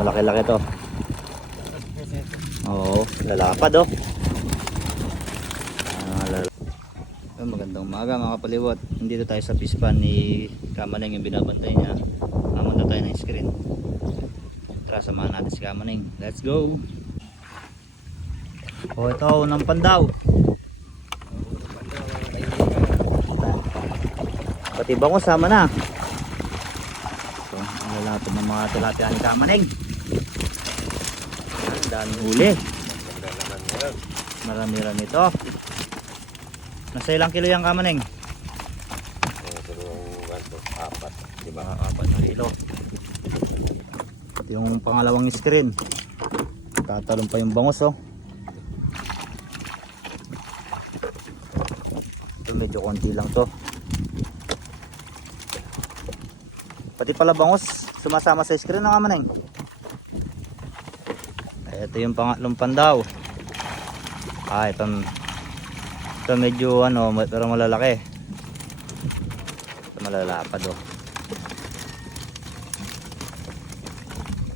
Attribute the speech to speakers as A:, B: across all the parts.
A: malaki-laki to. Oo, lalapad oh. Ah, magandang umaga mga kapaliwat. Nandito tayo sa pispan ni Kamaneng yung binabantay niya. Mamunta tayo ng screen. Tara, samahan natin si Kamaneng. Let's go! Oh, ito, unang pandaw. Pati ba sama na? Lalapad ng mga tilapia ni Kamaneng. Ang daming huli. Marami-rami ito. Nasa ilang kilo yan Kamaneng?
B: apat.
A: Diba? Apat na kilo. Ito yung pangalawang screen. Tatalon pa yung bangus oh. Ito medyo konti lang to. Pati pala bangus sumasama sa screen ng Kamaneng. Ito yung pangatlong pandaw. Ah, ito, ito medyo ano, pero malalaki. Ito malalapad oh.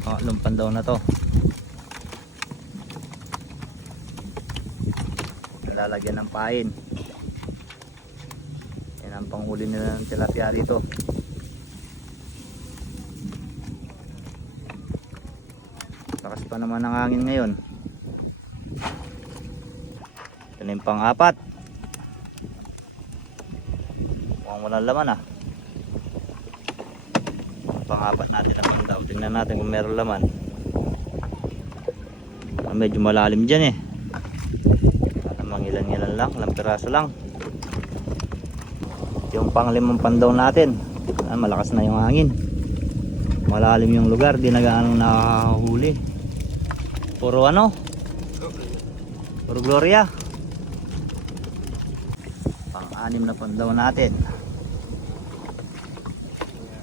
A: Pangatlong pandaw na to. Nalalagyan ng pain. Yan ang panghuli nila ng tilapia rito. Pa naman ang hangin ngayon. Ito na yung pang-apat. Mukhang walang laman ah. Pang-apat natin ang pandaw. Tingnan natin kung meron laman. Ah, medyo malalim dyan eh. Namang ilan-ilan lang. Ilang piraso lang. Ito yung panglimang pandaw natin. Ah, malakas na yung hangin. Malalim yung lugar. Di na gaano nakahuli. Puro ano? Puro Gloria. Pang-anim na pandaw natin.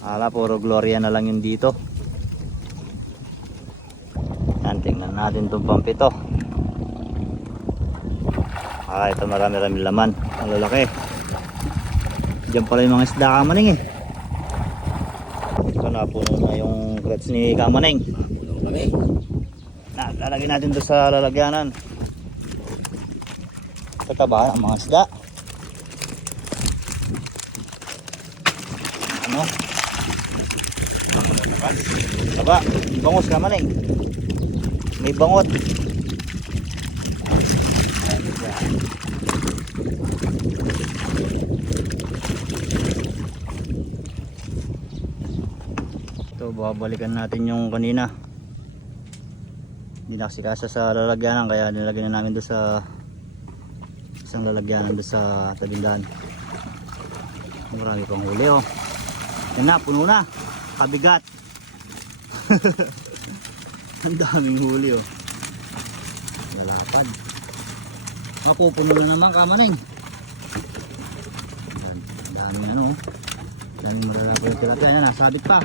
A: Ala, puro Gloria na lang yung dito. Yan, tingnan natin itong pampito. Ah, ito marami-rami laman. Ang lalaki. Diyan pala yung mga isda kamaning eh. Ito na, puno na yung crates ni kamaning.
B: Kami.
A: Lalagyan natin doon sa lalagyanan. Tataba ang mga isda. Ano? Taba, bangus ka man eh. May bangot. Ito, babalikan natin yung kanina hindi naksikasa sa lalagyanan kaya nilagyan na namin doon sa isang lalagyanan doon sa tabindahan marami pang huli oh. Yan na puno na. Kabigat. Ang daming huli oh. Lalapad. Mapupuno na naman kamaneng. Daming ano oh. Daming malalapad yung tilapia yan nasabit pa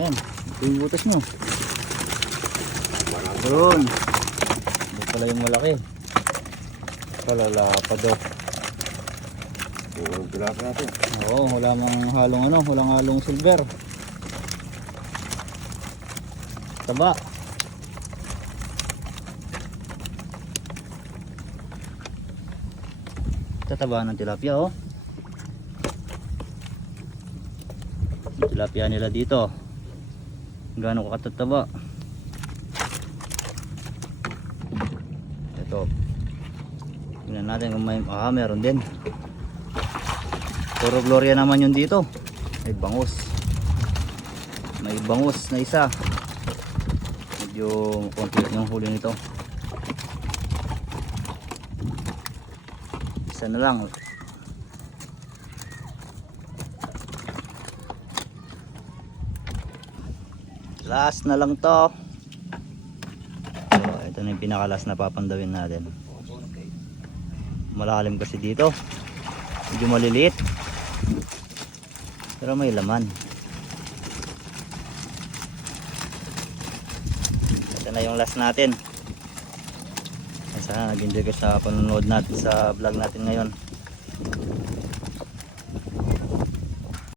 A: Yan, ito yung butas mo. Doon. Ito pala yung malaki. Palalapad daw.
B: Puro graph natin.
A: Oo, wala mang halong ano, walang halong silver. Taba. Tataba ng tilapia oh. Yung tilapia nila dito. Gaano katataba. Ito. Tingnan natin kung may ah, meron din. Puro Gloria naman yun dito. May bangus. May bangus na isa. Medyo konti yung huli nito. Isa na lang. Last na lang to. So, ito na yung pinaka-last na papandawin natin. Malalim kasi dito. Medyo maliliit. Pero may laman. Ito na yung last natin. Sana nag-enjoy kayo sa panonood natin sa vlog natin ngayon.